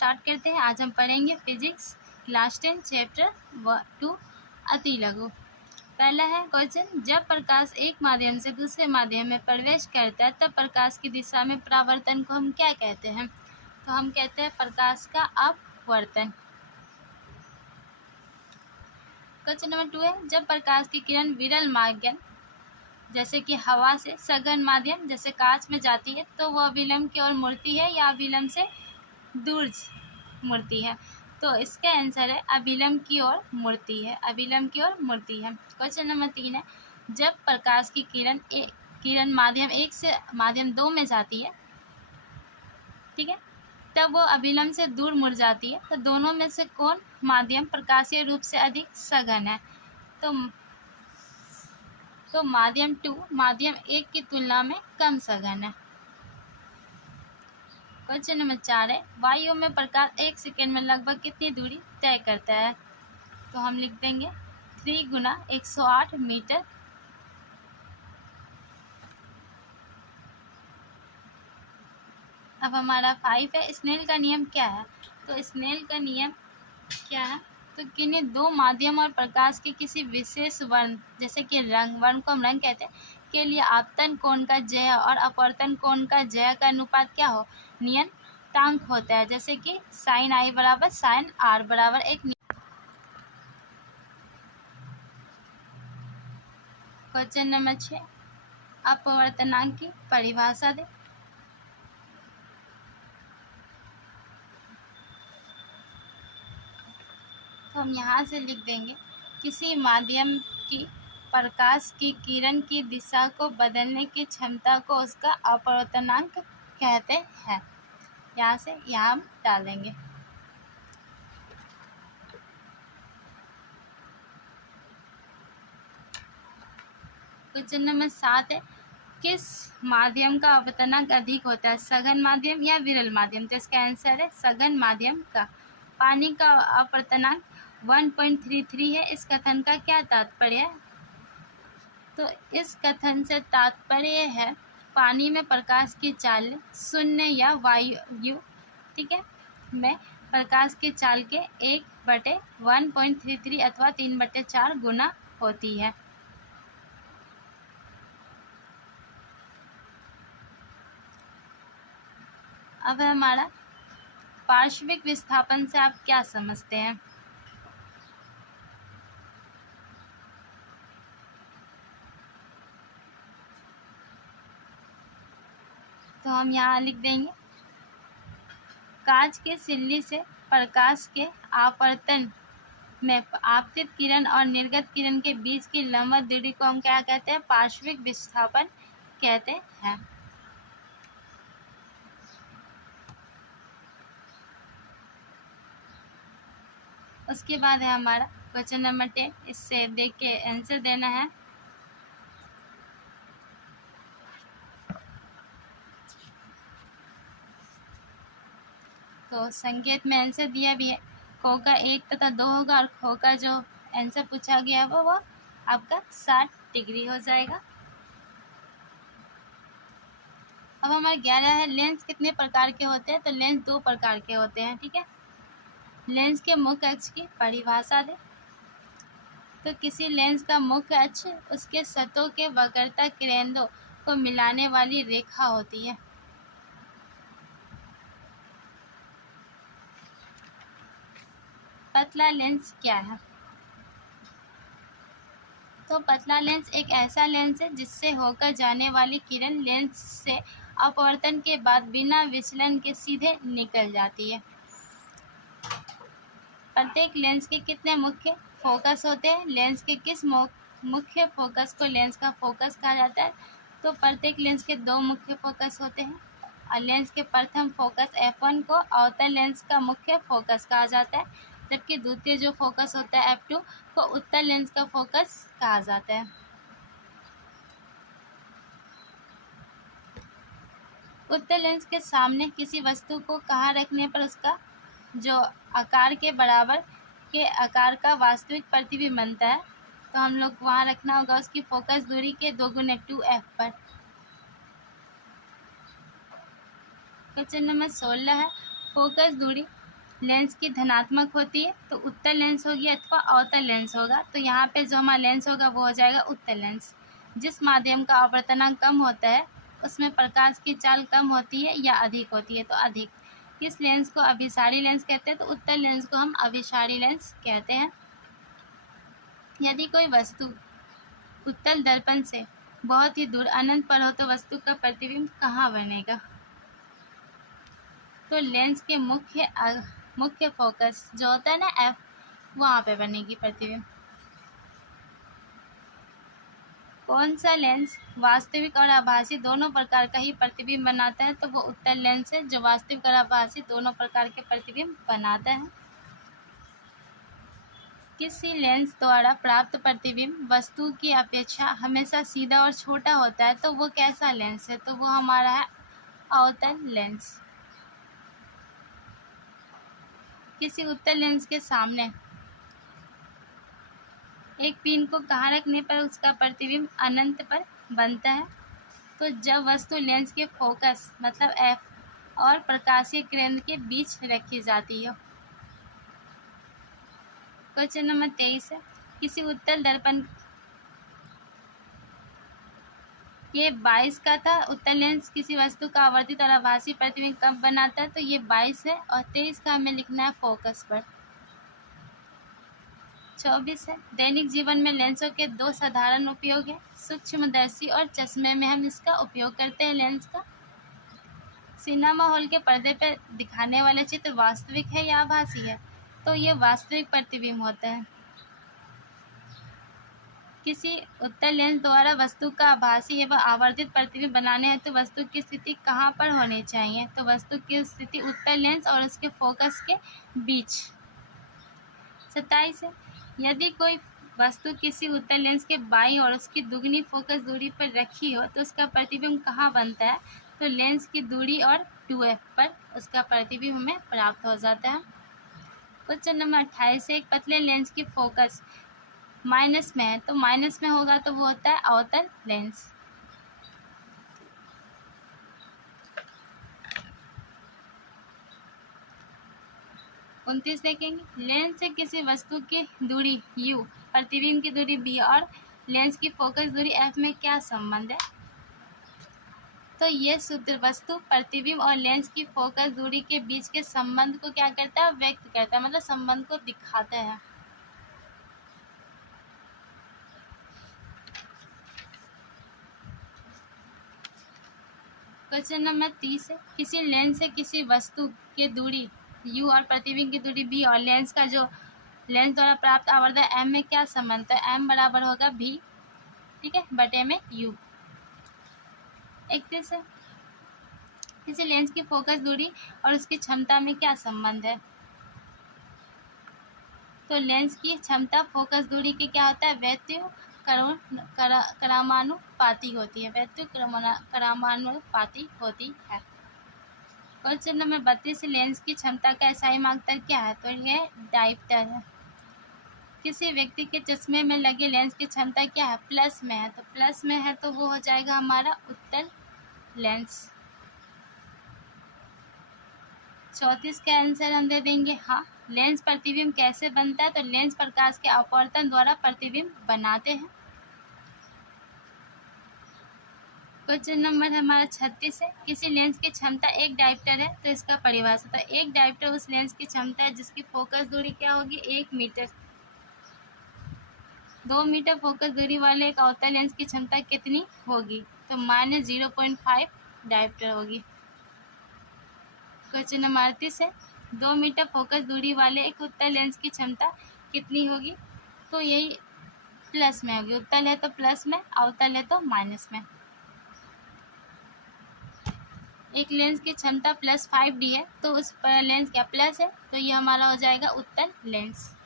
Start करते हैं। आज हम पढ़ेंगे फिजिक्स क्लास 10 चैप्टर 2 अति लघु। पहला है क्वेश्चन, जब प्रकाश एक माध्यम से दूसरे माध्यम में प्रवेश करता है तब प्रकाश की दिशा में परावर्तन को हम क्या कहते हैं? तो हम कहते हैं प्रकाश का अपवर्तन। क्वेश्चन नंबर 2 है, जब प्रकाश की किरण विरल माध्यम जैसे कि हवा से सघन माध्यम जैसे कांच में जाती है तो वह अभिलंब की ओर मुड़ती है या अभिलंब से दूर मुड़ती है? तो इसका आंसर है अभिलंब की ओर मुड़ती है, अभिलंब की ओर मुड़ती है। क्वेश्चन नंबर 3 है, जब प्रकाश की किरण माध्यम 1 से माध्यम 2 में जाती है, ठीक है, तब वो अभिलंब से दूर मुड़ जाती है, तो दोनों में से कौन माध्यम प्रकाशीय रूप से अधिक सघन है? तो माध्यम 2 माध्यम 1 की तुलना में कम सघन है। क्वेश्चन नंबर 4 है, वायु में प्रकाश 1 सेकेंड में लगभग कितनी दूरी तय करता है? तो हम लिख देंगे 3 गुना 108 मीटर। अब हमारा 5 है, स्नेल का नियम क्या है? तो स्नेल का नियम क्या है? तो किन्हीं दो माध्यम और प्रकाश के किसी विशेष वर्ण जैसे कि वर्ण को हम रंग कहते हैं के लिए आपतन कोण का जय और अपवर्तन कोण का जय का अनुपात क्या हो? नियतांक होता है, जैसे कि साइन आई बराबर साइन आर बराबर एक। क्वेश्चन नंबर 6, अपवर्तनांक की परिभाषा दे। तो हम यहाँ से लिख देंगे, किसी माध्यम की प्रकाश की किरण की दिशा को बदलने की क्षमता को उसका अपवर्तनांक कहते हैं। यहाँ से यहाँ हम डालेंगे। क्वेश्चन नंबर 7 है, किस माध्यम का अपवर्तनांक अधिक होता है, सघन माध्यम या विरल माध्यम? तो इसका आंसर है सघन माध्यम का। पानी का अपवर्तनांक 1.33 है। इस कथन का क्या तात्पर्य है? तो इस कथन से तात्पर्य है पानी में प्रकाश की चाल शून्य या वायु, ठीक है, में प्रकाश की चाल के 1/1.33 अथवा 3/4 गुना होती है। अब हमारा पार्श्विक विस्थापन से आप क्या समझते हैं? तो हम यहाँ लिख देंगे, कांच के सिल्ली से प्रकाश के आपवर्तन में आपतित किरण और निर्गत किरण के बीच की लंबवत दूरी को हम क्या कहते हैं? पार्श्विक विस्थापन कहते हैं। उसके बाद है हमारा क्वेश्चन नंबर 10, इससे देख के आंसर देना है। तो संकेत में आंसर दिया भी है, खो का 1 तथा 2 होगा और खो का जो आंसर पूछा गया वो आपका 60 डिग्री हो जाएगा। अब हमारा 11 है, लेंस कितने प्रकार के होते हैं? तो लेंस 2 प्रकार के होते हैं, ठीक है। लेंस के मुख्य अक्ष की परिभाषा दे। तो किसी लेंस का मुख्य अक्ष उसके सतहों के वक्रता केंद्रों को मिलाने वाली रेखा होती है। पतला लेंस क्या है? तो पतला लेंस एक ऐसा लेंस है जिससे होकर जाने वाली किरण लेंस से अपवर्तन के बाद बिना विचलन के सीधे निकल जाती है। प्रत्येक लेंस के कितने मुख्य फोकस होते हैं? लेंस के किस मुख्य फोकस को लेंस का फोकस कहा जाता है? तो प्रत्येक लेंस के 2 मुख्य फोकस होते हैं और लेंस के प्रथम फोकस f1 को अवतल लेंस का मुख्य फोकस कहा जाता है, जबकि द्वितीय जो फोकस होता है f2 को उत्तल लेंस का फोकस कहा जाता है। उत्तल लेंस के सामने किसी वस्तु को कहाँ रखने पर उसका जो आकार के बराबर के आकार का वास्तविक प्रतिबिंब बनता है? तो हम लोग वहाँ रखना होगा उसकी फोकस दूरी के 2 गुना 2f पर। क्वेश्चन नंबर 16 है, फोकस दूरी लेंस की धनात्मक होती है तो उत्तल लेंस होगी अथवा अवतल लेंस होगा। तो यहाँ पे जो हमारा लेंस होगा वो हो जाएगा उत्तल लेंस। जिस माध्यम का आवर्तनांक कम होता है उसमें प्रकाश की चाल कम होती है या अधिक होती है, तो अधिक। किस लेंस को अभिसारी लेंस कहते हैं? तो उत्तल लेंस को हम अभिसारी लेंस कहते हैं। यदि कोई वस्तु उत्तल दर्पण से बहुत ही दूर अनंत पर हो तो वस्तु का प्रतिबिंब कहाँ बनेगा? तो लेंस के मुख्य फोकस जो होता है ना एफ, वहाँ पे बनेगी प्रतिबिंब। कौन सा लेंस वास्तविक और आभासी दोनों प्रकार का ही प्रतिबिंब बनाता है? तो वो उत्तल लेंस है जो वास्तविक और आभासी दोनों प्रकार के प्रतिबिंब बनाता है। किसी लेंस द्वारा प्राप्त प्रतिबिंब वस्तु की अपेक्षा हमेशा सीधा और छोटा होता है, तो वो कैसा लेंस है? तो वो हमारा है अवतल लेंस। किसी उत्तल लेंस के सामने एक पिन को कहाँ रखने पर उसका प्रतिबिंब अनंत पर बनता है? तो जब वस्तु लेंस के फोकस मतलब एफ और प्रकाशीय केंद्र के बीच रखी जाती है। क्वेश्चन नंबर 23 है, किसी उत्तल दर्पण ये 22 का था। उत्तल लेंस किसी वस्तु का आवर्तित और आभासी प्रतिबिंब कब बनाता है? तो ये 22 है। और 23 का हमें लिखना है फोकस पर। 24 है, दैनिक जीवन में लेंसों के दो साधारण उपयोग है, सूक्ष्मदर्शी और चश्मे में हम इसका उपयोग करते हैं लेंस का। सिनेमा हॉल के पर्दे पर दिखाने वाले चित्र वास्तविक है या आभासी है? तो ये वास्तविक प्रतिबिंब होता है। किसी उत्तल लेंस द्वारा वस्तु का आभासी एवं आवर्तित प्रतिबिंब बनाने हैं तो वस्तु की स्थिति कहाँ पर होनी चाहिए? तो वस्तु की स्थिति उत्तल लेंस और उसके फोकस के बीच। 27 है, यदि कोई वस्तु किसी उत्तल लेंस के बाईं और उसकी दुगनी फोकस दूरी पर रखी हो तो उसका प्रतिबिंब कहाँ बनता है? तो लेंस की दूरी और 2f पर उसका प्रतिबिंब हमें प्राप्त हो जाता है। क्वेश्चन नंबर 28 है, एक पतले लेंस की फोकस माइनस में है, तो माइनस में होगा तो वो होता है अवतल लेंस। उनतीस देखेंगे, लेंस से किसी वस्तु की दूरी u, प्रतिबिंब की दूरी v और लेंस की फोकस दूरी f में क्या संबंध है? तो ये सूत्र वस्तु, प्रतिबिंब और लेंस की फोकस दूरी के बीच के संबंध को क्या करता है? व्यक्त करता है, मतलब संबंध को दिखाता है। क्वेश्चन नंबर 30 है, किसी लेंस से किसी वस्तु की दूरी u और प्रतिबिंब की दूरी v और लेंस का जो लेंस द्वारा प्राप्त आवर्धन m में क्या संबंध है? m बराबर होगा v, ठीक है, बटे में u। 31 है, किसी लेंस की फोकस दूरी और उसकी क्षमता में क्या संबंध है? तो लेंस की क्षमता फोकस दूरी की क्या होता है? व्युत्क्रमानुपाती होती है, व्युत्क्रमानुपाती होती है। क्वेश्चन नंबर 32, लेंस की क्षमता का SI मापदंड क्या है? तो ये डायप्टर है। किसी व्यक्ति के चश्मे में लगे लेंस की क्षमता क्या है? प्लस में है, तो प्लस में है तो वो हो जाएगा हमारा उत्तल लेंस। 34 का आंसर हम दे देंगे हाँ। लेंस प्रतिबिंब कैसे बनता है? तो लेंस प्रकाश के अपवर्तन द्वारा प्रतिबिंब बनाते हैं। क्वेश्चन नंबर हमारा 36 है, किसी लेंस की क्षमता एक डायप्टर है तो इसका परिभाषा। तो एक डायप्टर उस लेंस की क्षमता है जिसकी फोकस दूरी क्या होगी? 1 मीटर। 2 मीटर फोकस दूरी वाले एक अवतल लेंस की क्षमता कितनी होगी? तो -0.5 डायप्टर होगी। क्वेश्चन नंबर 38 है, 2 मीटर फोकस दूरी वाले एक उत्तल लेंस की क्षमता कितनी होगी? तो यही प्लस में होगी। उत्तल है तो प्लस में, अवतल है तो माइनस में। एक लेंस की क्षमता +5D है तो उस पर लेंस क्या प्लस है, तो ये हमारा हो जाएगा उत्तल लेंस।